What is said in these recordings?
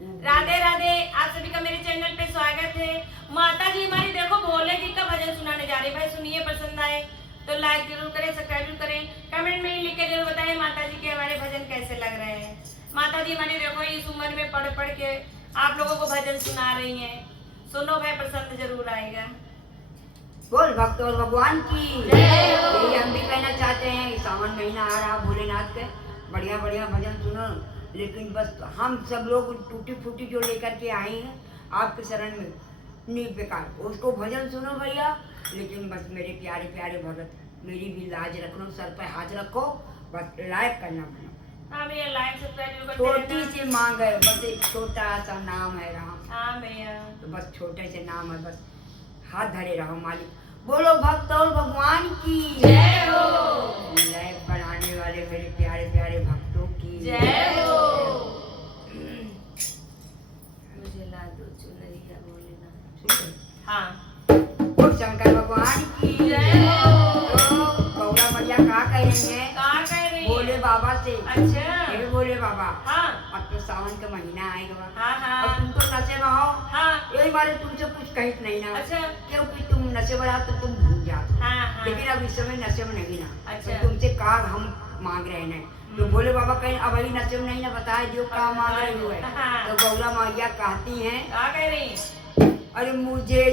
राधे राधे। आप सभी का मेरे चैनल पे स्वागत है। माता जी हमारी देखो भोले जी का भजन सुनाने जा रही है। भाई सुनिए, पसंद आए तो लाइक जरूर करें, सब्सक्राइब जरूर करें, कमेंट में लिख के जरूर बताएं माता जी के हमारे भजन कैसे लग रहे हैं। माता जी हमारी देखो इस उम्र में पढ़ पढ़ के आप लोगों को भजन सुना रही हैं। सुनो भाई, पसंद जरूर आएगा। बोल भक्त और भगवान की जय हो। यही हम भी कहना चाहते हैं कि सावन महीना आ रहा, भोलेनाथ के बढ़िया बढ़िया भजन सुनो। लेकिन बस हम सब लोग टूटी फूटी जो लेकर के आए हैं आपके शरण में निर्विकार उसको भजन सुनो भैया। लेकिन बस मेरे प्यारे प्यारे भगत, मेरी भी लाज रखो, सर पर हाथ रखो, बस लाइक करना बना। हाँ भैया, लाइक सब्सक्राइब छोटी सी मांग है, बस एक छोटा सा नाम है राम। हाँ भैया, तो बस छोटे से नाम है, बस हाथ धरे रहो मालिक। बोलो भक्त और भगवान की जय हो। लाइव बनाने वाले मेरे प्यारे प्यारे भक्तों की जय हो। मुझे ला दो चुनरिया भोलेनाथ। हाँ। बोल शंकर भगवान की जय हो। तो गौरा मैया कहा कह रही है कहाँ कह रही है? भोले बाबा से। अच्छा। हे भोले बाबा, हाँ अब तो सावन का महीना आएगा हाँ और हाँ तुम तो नशे में हो। हाँ। यही बारे तुमसे कुछ कहित नहीं ना, अच्छा। क्योंकि तुम नशे में हो तो तुम भूल जाते। हाँ हाँ। लेकिन अब इस समय नशे में नहीं ना। अच्छा। तो तुमसे कहा हम मांग रहे हैं। तो भोले बाबा कहीं अब अभी नशे में नहीं ना, बताए जो कहा मांग रही हो है। हाँ। तो गौरा मैया कहती हैं कहाँ कह रही है? अरे मुझे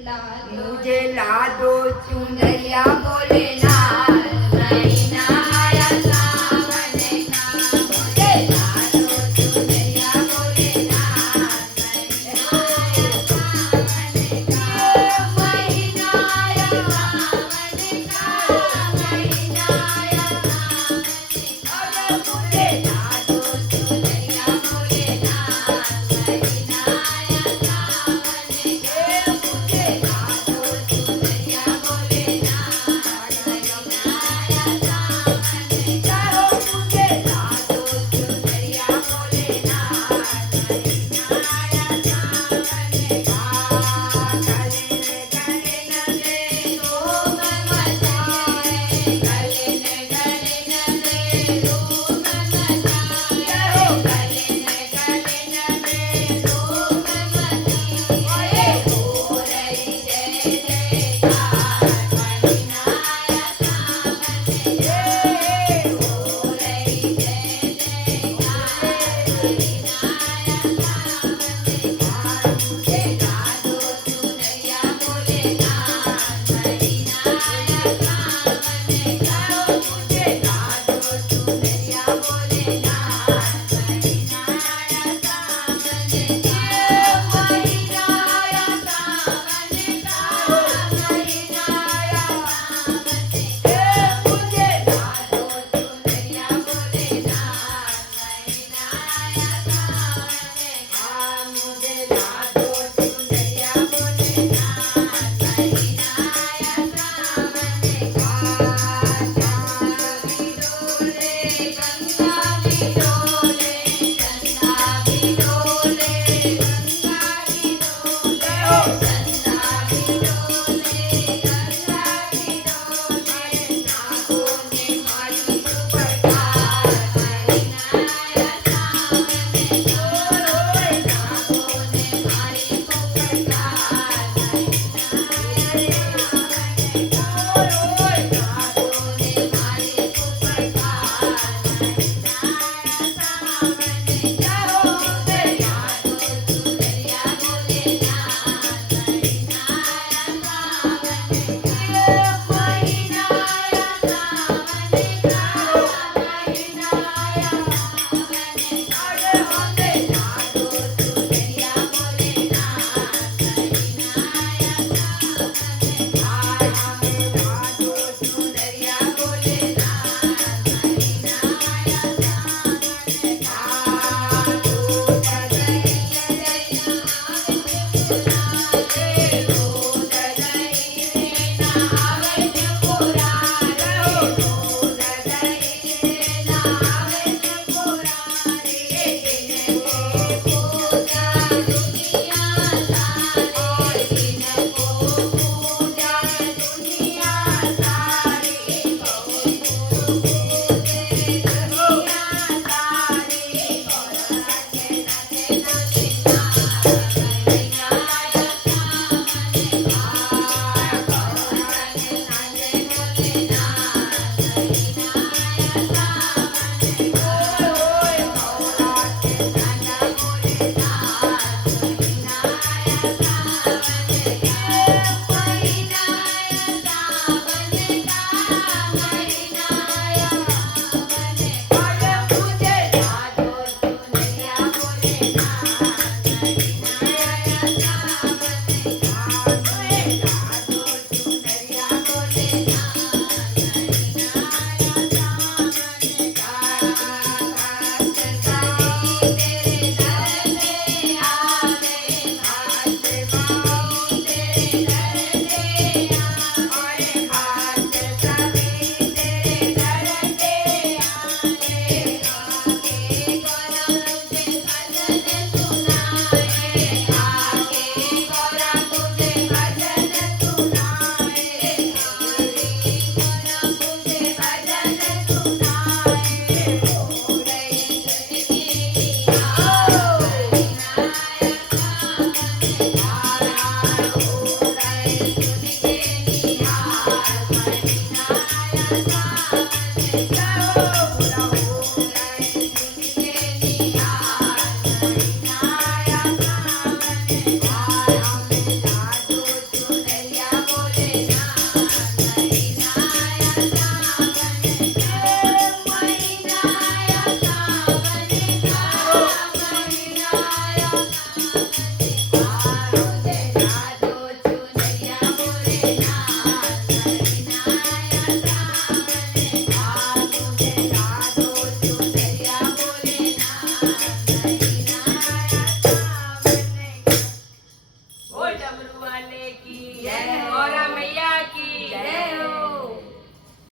ला दो चुनरिया भोलेनाथ, नहीं